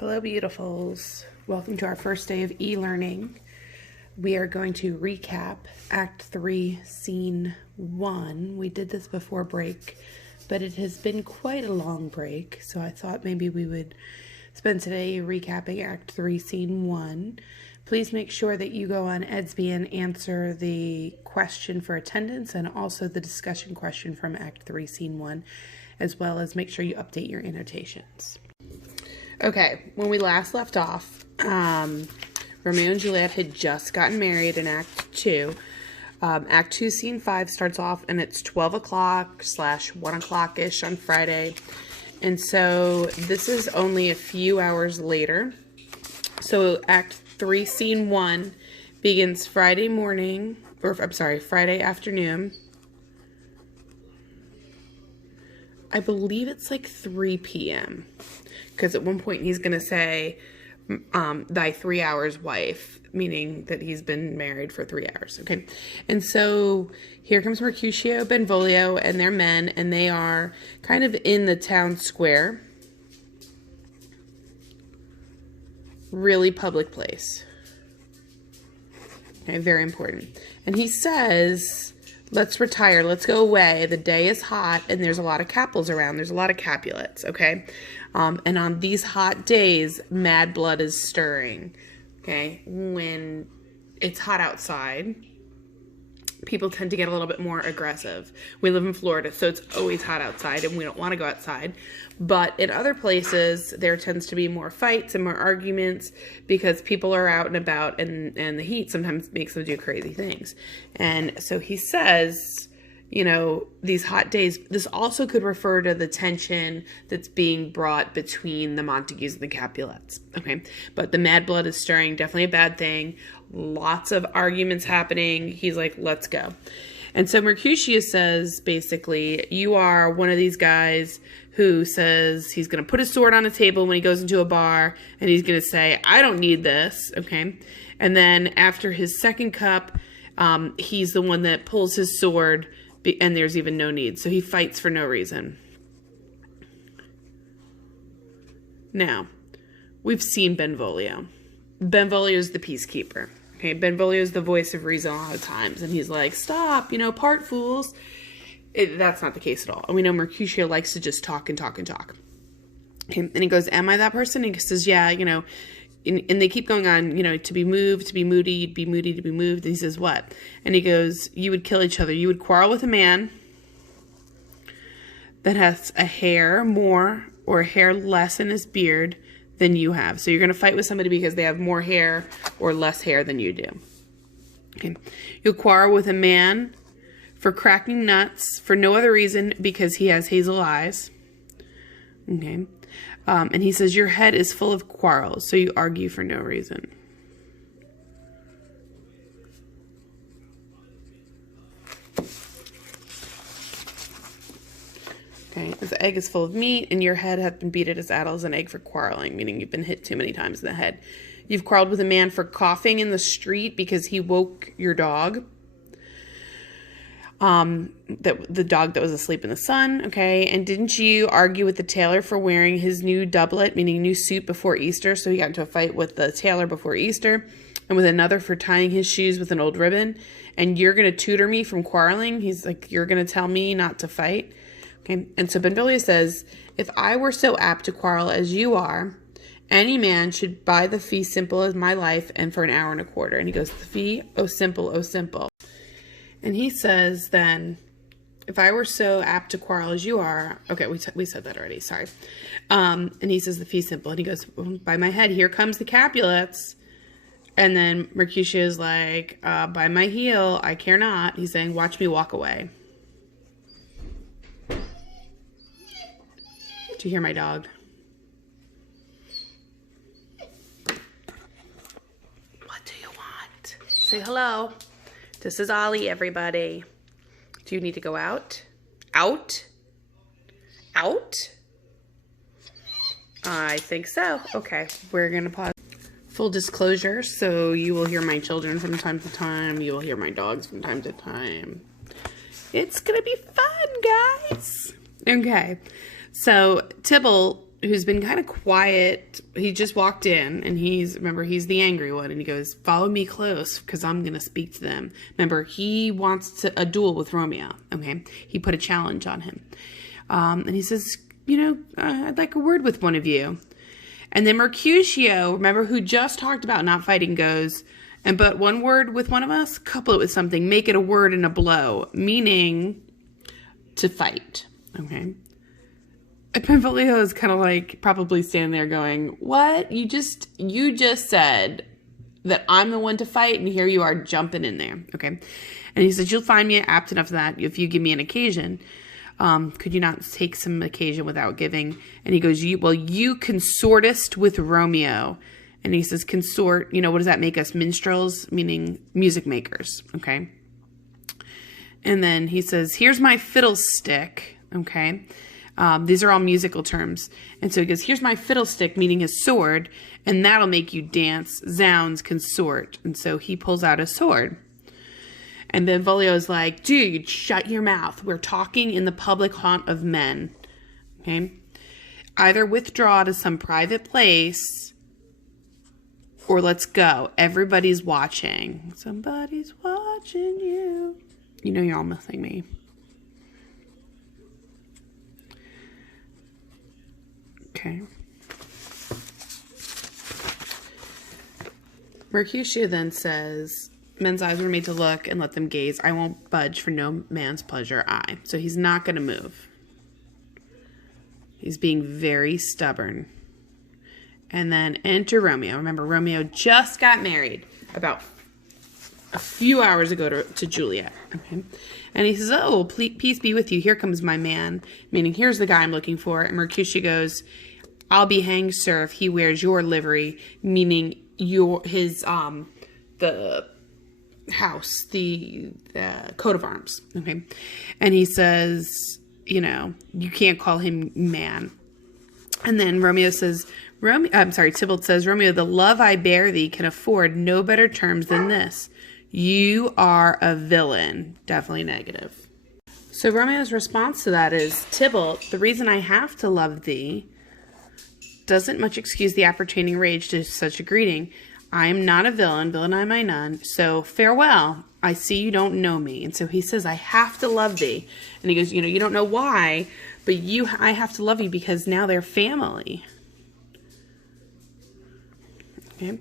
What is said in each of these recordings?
Hello, beautifuls. Welcome to our first day of e-learning. We are going to recap Act 3, Scene 1. We did this before break, but it has been quite a long break, so I thought maybe we would spend today recapping Act 3, Scene 1. Please make sure that you go on Edsby and answer the question for attendance and also the discussion question from Act 3, Scene 1, as well as make sure you update your annotations. Okay, when we last left off, Romeo and Juliet had just gotten married in Act 2. Act 2, Scene 5 starts off, and it's 12 o'clock / 1 o'clock-ish on Friday. And so this is only a few hours later. So Act 3, Scene 1 begins Friday morning, Friday afternoon. I believe it's like 3 p.m. Because at one point he's going to say, thy 3 hours wife, meaning that he's been married for 3 hours. Okay. And so here comes Mercutio, Benvolio, and their men, and they are kind of in the town square. Really public place. Okay, very important. And he says, let's retire, let's go away. The day is hot, and there's a lot of Capels around. There's a lot of Capulets, okay? And on these hot days, mad blood is stirring, okay? When it's hot outside, people tend to get a little bit more aggressive. We live in Florida, so it's always hot outside, and we don't want to go outside. But in other places, there tends to be more fights and more arguments because people are out and about, and the heat sometimes makes them do crazy things. And so he says, you know, these hot days, this also could refer to the tension that's being brought between the Montagues and the Capulets, okay? But the mad blood is stirring, definitely a bad thing. Lots of arguments happening. He's like, let's go. And so Mercutio says, basically, you are one of these guys who says he's going to put his sword on a table when he goes into a bar, and he's going to say, I don't need this, okay? And then after his second cup, he's the one that pulls his sword, and there's even no need. So he fights for no reason. Now, we've seen Benvolio. Benvolio is the peacekeeper. Okay, Benvolio is the voice of reason a lot of times. And he's like, stop, part fools. That's not the case at all. And we know Mercutio likes to just talk and talk and talk. Okay, and he goes, am I that person? And he says, yeah, and they keep going on, to be moved, to be moody, you'd be moody, to be moved. And he says, what? And he goes, you would kill each other. You would quarrel with a man that has a hair more or a hair less in his beard than you have. So you're going to fight with somebody because they have more hair or less hair than you do. Okay. You'll quarrel with a man for cracking nuts for no other reason because he has hazel eyes. Okay. And he says, your head is full of quarrels, so you argue for no reason. Okay, this egg is full of meat, and your head hath been beaten as addle as an egg for quarreling, meaning you've been hit too many times in the head. You've quarreled with a man for coughing in the street because he woke your dog. The dog that was asleep in the sun, okay? And didn't you argue with the tailor for wearing his new doublet, meaning new suit before Easter? So he got into a fight with the tailor before Easter, and with another for tying his shoes with an old ribbon. And you're going to tutor me from quarreling? He's like, you're going to tell me not to fight? Okay, and so Benvolio says, if I were so apt to quarrel as you are, any man should buy the fee simple as my life and for an hour and a quarter. And he goes, the fee, oh simple, oh simple. And he says then, if I were so apt to quarrel as you are, okay, we said that already, sorry. And he says the fee simple, and he goes, by my head, here comes the Capulets. And then Mercutio is like, by my heel, I care not. He's saying, watch me walk away. Do you hear my dog? What do you want? Say hello. This is Ollie, everybody. Do you need to go out? Out? Out? I think so. Okay, we're going to pause. Full disclosure, so you will hear my children from time to time. You will hear my dogs from time to time. It's going to be fun, guys. Okay, so Tybalt who's been kind of quiet, he just walked in, and remember, he's the angry one, and he goes, follow me close, because I'm going to speak to them. Remember, he wants a duel with Romeo, okay? He put a challenge on him. And he says, I'd like a word with one of you. And then Mercutio, remember, who just talked about not fighting, goes, and but one word with one of us, couple it with something, make it a word and a blow, meaning to fight, okay? And Benvolio is kind of like probably standing there going, what? You just said that I'm the one to fight, and here you are jumping in there, okay? And he says, you'll find me apt enough for that if you give me an occasion. Could you not take some occasion without giving? And he goes, you consortest with Romeo. And he says, consort, what does that make us? Minstrels, meaning music makers, okay? And then he says, here's my fiddlestick, okay? These are all musical terms. And so he goes, here's my fiddlestick, meaning his sword, and that'll make you dance, zounds, consort. And so he pulls out a sword. And Benvolio's like, dude, shut your mouth. We're talking in the public haunt of men. Okay? Either withdraw to some private place, or let's go. Everybody's watching. Somebody's watching you. You're all missing me. Okay. Mercutio then says, men's eyes were made to look and let them gaze. I won't budge for no man's pleasure, I. So he's not going to move. He's being very stubborn. And then enter Romeo. Remember, Romeo just got married about a few hours ago to Juliet. Okay. And he says, oh, peace be with you. Here comes my man. Meaning, here's the guy I'm looking for. And Mercutio goes, I'll be hanged, sir, if he wears your livery. Meaning, the house, the coat of arms. Okay. And he says, you can't call him man. And then Romeo says, Tybalt says, Romeo, the love I bear thee can afford no better terms than this. You are a villain. Definitely negative. So Romeo's response to that is, Tybalt, the reason I have to love thee doesn't much excuse the appertaining rage to such a greeting. I am not a villain am I none, so farewell. I see you don't know me. And so he says, I have to love thee. And he goes, you don't know why, but I have to love you because now they're family. Okay.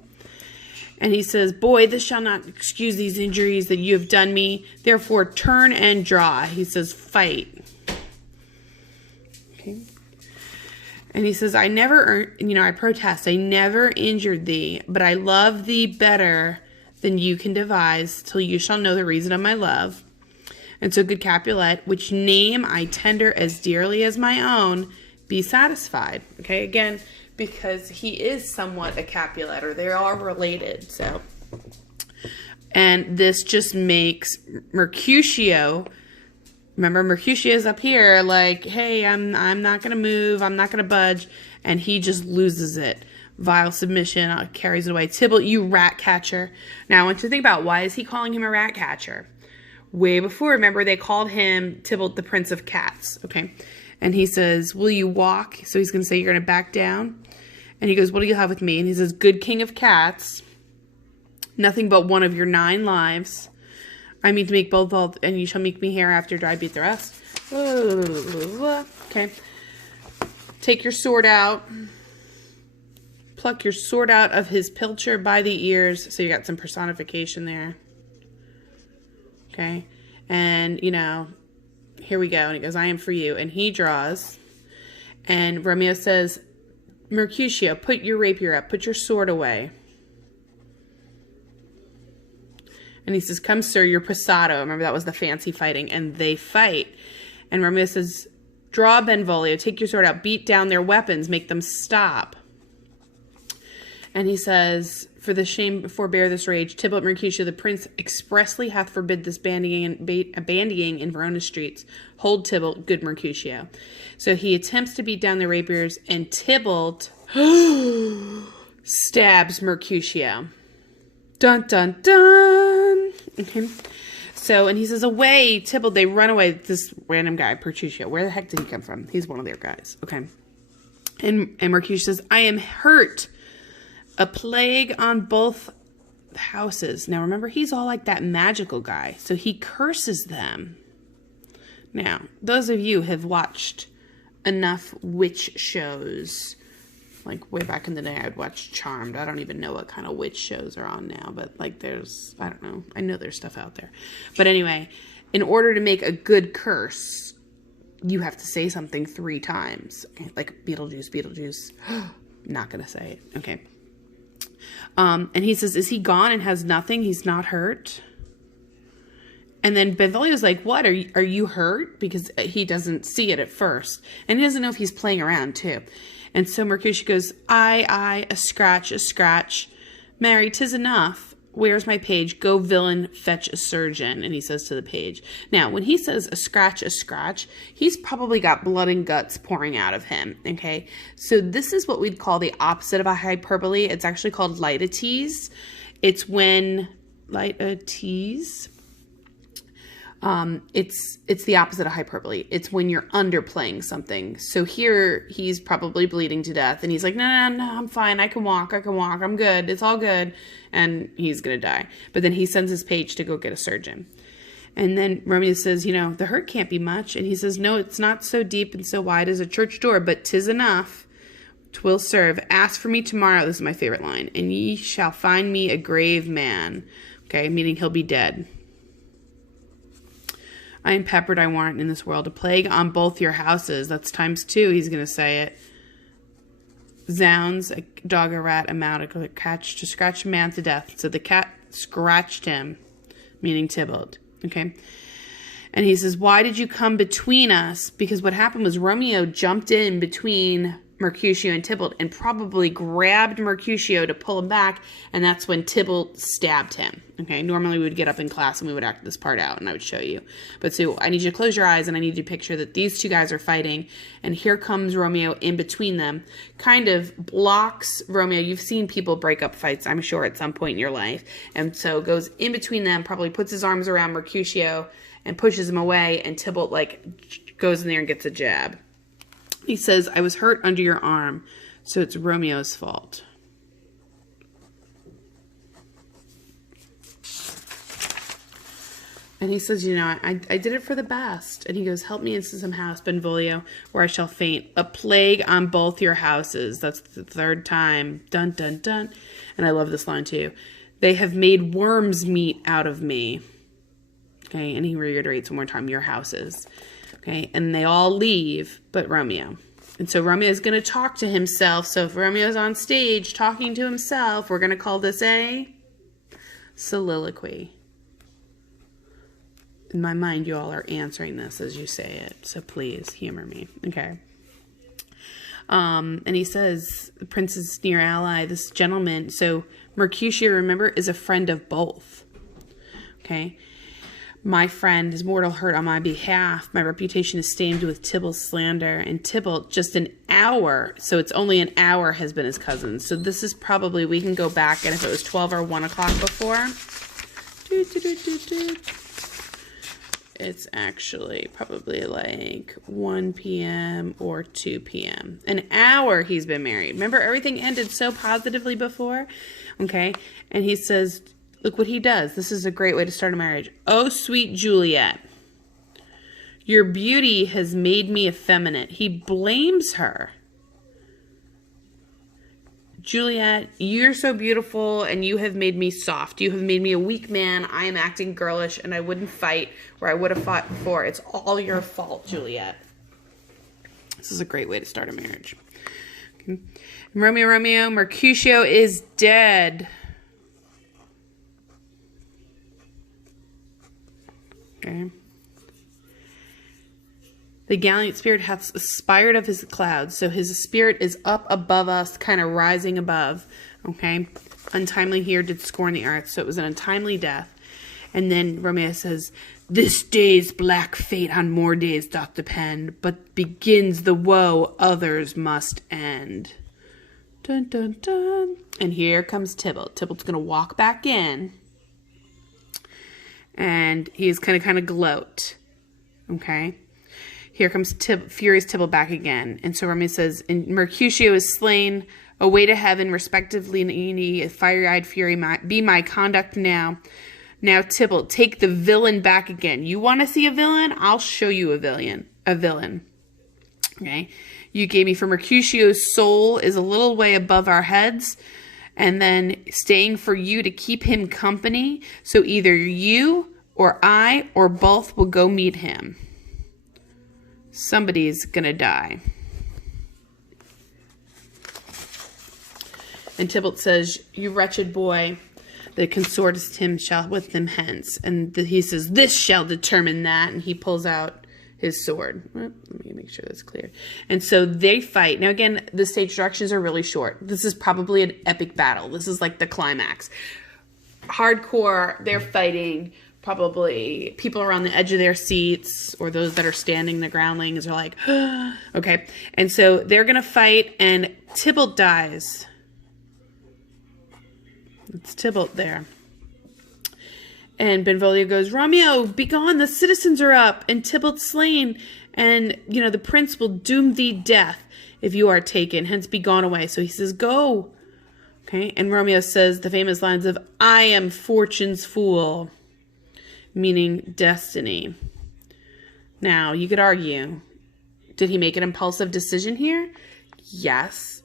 And he says, boy, this shall not excuse these injuries that you have done me. Therefore, turn and draw. He says, fight. Okay. And he says, I protest. I never injured thee, but I love thee better than you can devise, till you shall know the reason of my love. And so, good Capulet, which name I tender as dearly as my own, be satisfied. Okay, again, because he is somewhat a Capulet, or they are related. So, and this just makes Mercutio. Remember, Mercutio's up here, like, hey, I'm not gonna move, I'm not gonna budge, and he just loses it. Vile submission, carries it away. Tybalt, you rat catcher. Now, I want you to think about, why is he calling him a rat catcher? Way before, remember, they called him Tybalt, the Prince of Cats, okay? And he says, will you walk? So he's going to say, you're going to back down? And he goes, what do you have with me? And he says, good king of cats, nothing but one of your 9 lives. I mean to make both, and you shall make me hereafter dry beat the rest. Okay. Take your sword out. Pluck your sword out of his pilcher by the ears. So you got some personification there. Okay. And, here we go. And he goes, I am for you. And he draws. And Romeo says, Mercutio, put your rapier up. Put your sword away. And he says, come, sir, you're passato. Remember, that was the fancy fighting. And they fight. And Romeo says, draw, Benvolio. Take your sword out. Beat down their weapons. Make them stop. And he says, for the shame forbear this rage, Tybalt Mercutio, the prince expressly hath forbid this bandying in Verona streets. Hold Tybalt, good Mercutio. So he attempts to beat down the rapiers, and Tybalt stabs Mercutio. Dun, dun, dun. Okay. So, and he says, away, Tybalt, they run away. This random guy, Mercutio. Where the heck did he come from? He's one of their guys. Okay. And Mercutio says, I am hurt. A plague on both houses. Now remember, he's all like that magical guy. So he curses them. Now, those of you have watched enough witch shows. Like way back in the day, I'd watch Charmed. I don't even know what kind of witch shows are on now. But like there's, I don't know. I know there's stuff out there. But anyway, in order to make a good curse, you have to say something 3 times. Okay? Like Beetlejuice, Beetlejuice. Not going to say it. Okay. And he says, is he gone and has nothing? He's not hurt? And then Benvolio's like, what? Are you hurt? Because he doesn't see it at first. And he doesn't know if he's playing around, too. And so Mercutio goes, I, a scratch, a scratch. Mary, 'tis enough. Where's my page? Go, villain, fetch a surgeon. And he says to the page. Now, when he says a scratch, he's probably got blood and guts pouring out of him, okay? So this is what we'd call the opposite of a hyperbole. It's actually called lightites. It's when, lightites, it's the opposite of hyperbole. It's when you're underplaying something. So here he's probably bleeding to death and he's like, no, I'm fine. I can walk. I'm good. It's all good. And he's going to die. But then he sends his page to go get a surgeon. And then Romeo says, the hurt can't be much. And he says, no, it's not so deep and so wide as a church door, but 'tis enough. 'Twill serve. Ask for me tomorrow. This is my favorite line. And ye shall find me a grave man. Okay. Meaning he'll be dead. I am peppered, I warrant, in this world, a plague on both your houses. That's ×2, he's going to say it. Zounds, a dog, a rat, a mouse, a cat to scratch a man to death. So the cat scratched him, meaning Tybalt. Okay? And he says, why did you come between us? Because what happened was Romeo jumped in between Mercutio and Tybalt and probably grabbed Mercutio to pull him back, and that's when Tybalt stabbed him. Okay, normally we would get up in class and we would act this part out and I would show you. But so I need you to close your eyes and I need you to picture that these 2 guys are fighting, and here comes Romeo in between them, kind of blocks Romeo. You've seen people break up fights, I'm sure, at some point in your life. And so goes in between them, probably puts his arms around Mercutio and pushes him away, and Tybalt goes in there and gets a jab. He says, I was hurt under your arm, so it's Romeo's fault. And he says, I did it for the best. And he goes, help me into some house, Benvolio, where I shall faint. A plague on both your houses. That's the 3rd time. Dun, dun, dun. And I love this line too. They have made worms meat out of me. Okay, and he reiterates one more time, your houses. Okay, and they all leave but Romeo. And so Romeo is going to talk to himself. So if Romeo's on stage talking to himself, we're going to call this a soliloquy. In my mind, you all are answering this as you say it. So please humor me. Okay. And he says, the prince's near ally, this gentleman. So Mercutio, remember, is a friend of both. Okay. My friend is mortal hurt on my behalf. My reputation is stained with Tybalt's slander. And Tybalt, just an hour, so it's only an hour, has been his cousin. So this is probably, we can go back, and if it was 12 or 1 o'clock before, it's actually probably 1 p.m. or 2 p.m. An hour he's been married. Remember, everything ended so positively before? Okay, and he says, look what he does. This is a great way to start a marriage. Oh, sweet Juliet, your beauty has made me effeminate. He blames her. Juliet, you're so beautiful and you have made me soft. You have made me a weak man. I am acting girlish and I wouldn't fight where I would have fought before. It's all your fault, Juliet. This is a great way to start a marriage. Okay. Romeo, Mercutio is dead. Okay. The gallant spirit hath aspired of his clouds. So his spirit is up above us, kind of rising above. Okay. Untimely here did scorn the earth. So it was an untimely death. And then Romeo says, this day's black fate on more days doth depend, but begins the woe others must end. Dun, dun, dun. And here comes Tybalt. Tybalt's going to walk back in. And he's going to kind of gloat. Okay. here comes furious Tybalt back again. And so Romeo says, and Mercutio is slain, away to heaven, respectively, fiery-eyed fury, be my conduct now. Now, Tybalt, take the villain back again. You want to see a villain? I'll show you a villain. Okay? You gave me for Mercutio's soul is a little way above our heads, and then staying for you to keep him company. So either you or I or both will go meet him. Somebody's gonna die. And Tybalt says, you wretched boy, the consortest him shall with them hence. And he says, this shall determine that. And he pulls out his sword. Let me make sure that's clear. And so they fight. Now, again, the stage directions are really short. This is probably an epic battle. This is like the climax. Hardcore, they're fighting. Probably people are on the edge of their seats, or those that are standing, the groundlings are like, okay. And so they're going to fight, and Tybalt dies. It's Tybalt there. And Benvolio goes, Romeo, begone, the citizens are up, and Tybalt slain, and, the prince will doom thee death if you are taken, hence be gone away. So he says, go. Okay, and Romeo says the famous lines of, I am fortune's fool, meaning destiny. Now, you could argue, did he make an impulsive decision here? Yes.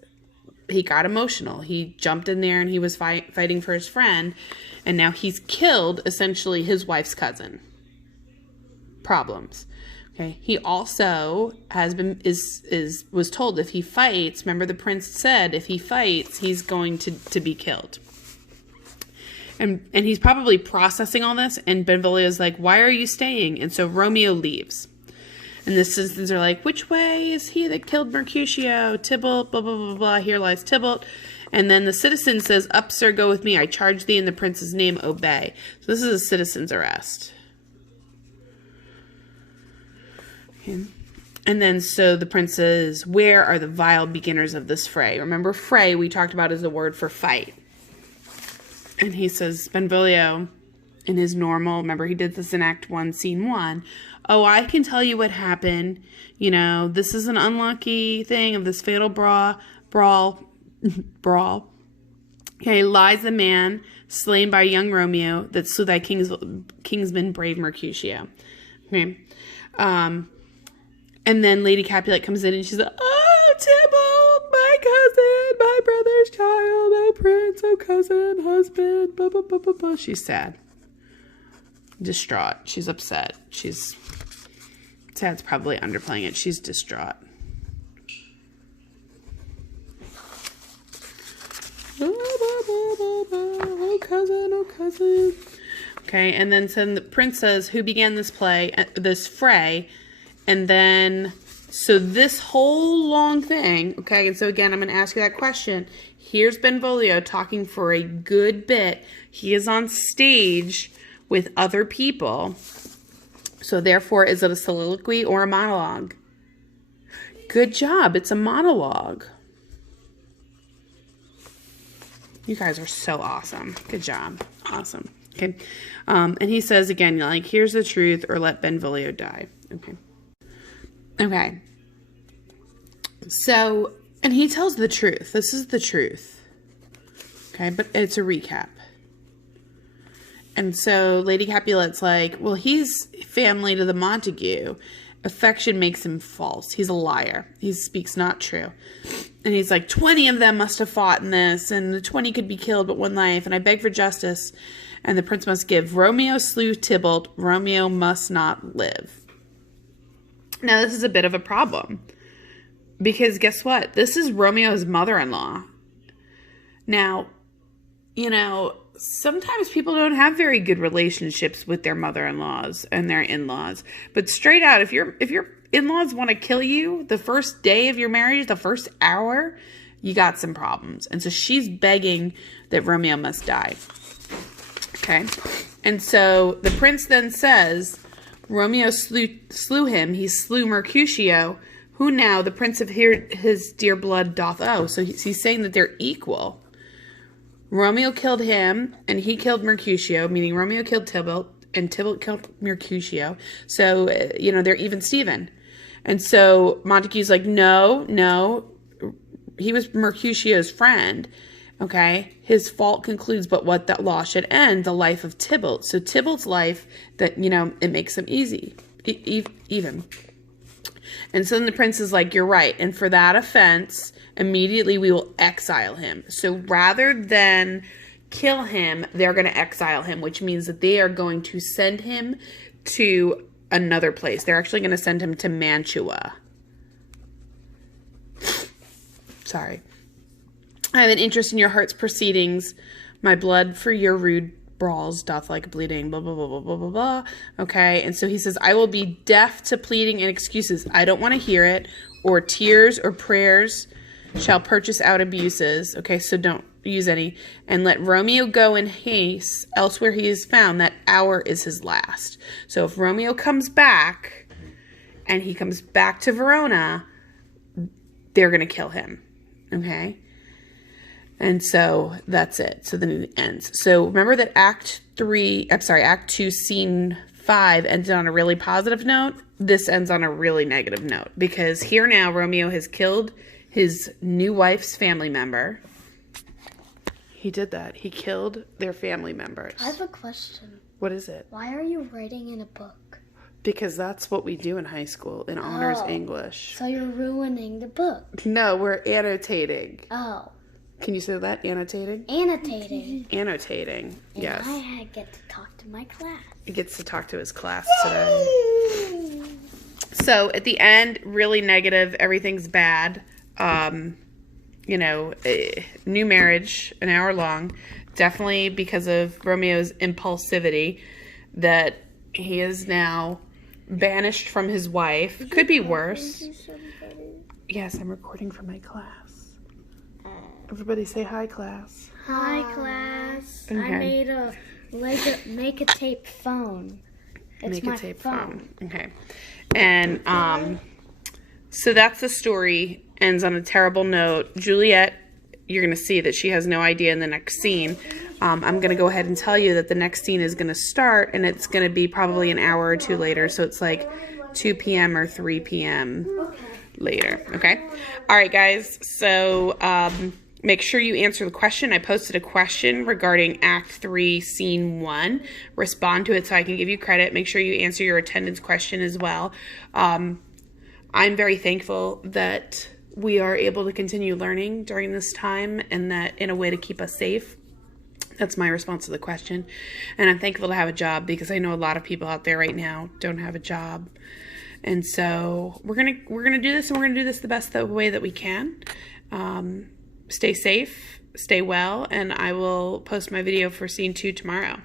He got emotional. He jumped in there and he was fighting for his friend, and now he's killed essentially his wife's cousin. Problems. Okay. He also was told if he fights, remember the prince said if he fights, he's going to be killed. And he's probably processing all this, and Benvolio's like, why are you staying? And so Romeo leaves. And the citizens are like, which way is he that killed Mercutio? Tybalt, blah, blah, blah, blah. Here lies Tybalt. And then the citizen says, up, sir, go with me. I charge thee in the prince's name, obey. So this is a citizen's arrest. Okay. And then so the prince says, where are the vile beginners of this fray? Remember, fray we talked about as a word for fight. And he says, Benvolio, in his normal, remember he did this in Act 1, Scene 1. Oh, I can tell you what happened. This is an unlucky thing of this fatal brawl. Okay, lies the man slain by young Romeo that slew thy kingsman brave Mercutio. Okay. And then Lady Capulet comes in and she's like, oh, Tybalt, my cousin, my brother's child, oh, prince, oh, cousin, husband, blah, blah, blah, blah, blah. She's sad. Distraught. She's upset. Sad's probably underplaying it. She's distraught. Oh, cousin, oh, cousin. Okay, and then the prince says, who began this fray, and then, so this whole long thing, okay, and so again, I'm going to ask you that question. Here's Benvolio talking for a good bit. He is on stage with other people. So therefore, is it a soliloquy or a monologue? Good job. It's a monologue. You guys are so awesome. Good job. Awesome. Okay. And he says again, like, here's the truth or let Benvolio die. Okay. Okay. So, and he tells the truth. This is the truth. Okay. But it's a recap. And so Lady Capulet's like, well, he's family to the Montague. Affection makes him false. He's a liar. He speaks not true. And he's like, 20 of them must have fought in this, and the 20 could be killed but one life, and I beg for justice, and the prince must give. Romeo slew Tybalt. Romeo must not live. Now, this is a bit of a problem. Because guess what? This is Romeo's mother-in-law. Now, sometimes people don't have very good relationships with their mother-in-laws and their in-laws. But straight out, if your in-laws want to kill you the first day of your marriage, the first hour, you got some problems. And so she's begging that Romeo must die. Okay? And so the prince then says, Romeo slew him. He slew Mercutio, who now the prince of his dear blood doth owe. So he's saying that they're equal. Romeo killed him, and he killed Mercutio, meaning Romeo killed Tybalt, and Tybalt killed Mercutio. So, they're even Steven. And so Montague's like, no, he was Mercutio's friend. Okay, his fault concludes, but what that law should end, the life of Tybalt. So Tybalt's life, that, it makes him even. And so then the prince is like, you're right. And for that offense, immediately we will exile him. So rather than kill him, they're going to exile him, which means that they are going to send him to another place. They're actually going to send him to Mantua. Sorry. I have an interest in your heart's proceedings. My blood for your rude brawls doth like bleeding, blah, blah, blah, blah, blah, blah, blah. Okay, and so he says, I will be deaf to pleading and excuses. I don't want to hear it, or tears or prayers shall purchase out abuses. Okay, so don't use any. And let Romeo go in haste, elsewhere he is found. That hour is his last. So if Romeo comes back, and he comes back to Verona, they're going to kill him. Okay? And so that's it. So then it ends. So remember that Act 2, Scene 5 ended on a really positive note. This ends on a really negative note. Because here now, Romeo has killed his new wife's family member. He did that. He killed their family members. I have a question. What is it? Why are you writing in a book? Because that's what we do in high school, in honors English. So you're ruining the book. No, we're annotating. Oh. Can you say that? Annotating? Annotating. Annotating, yes. And I get to talk to my class. He gets to talk to his class today. So, at the end, really negative. Everything's bad. New marriage, an hour long. Definitely because of Romeo's impulsivity that he is now banished from his wife. Could be worse. Yes, I'm recording for my class. Everybody say hi, class. Hi, class. Okay. I made a make a tape phone. It's Make my a tape phone. Okay. And so that's the story. Ends on a terrible note. Juliet, you're going to see that she has no idea in the next scene. I'm going to go ahead and tell you that the next scene is going to start, and it's going to be probably an hour or two later. So it's like 2 p.m. or 3 p.m. later. Okay? All right, guys. So make sure you answer the question. I posted a question regarding Act 3, Scene 1. Respond to it so I can give you credit. Make sure you answer your attendance question as well. I'm very thankful that we are able to continue learning during this time, and that in a way to keep us safe. That's my response to the question. And I'm thankful to have a job, because I know a lot of people out there right now don't have a job. And so we're gonna do this, and we're gonna do this the best way that we can. Stay safe, stay well, and I will post my video for Scene 2 tomorrow.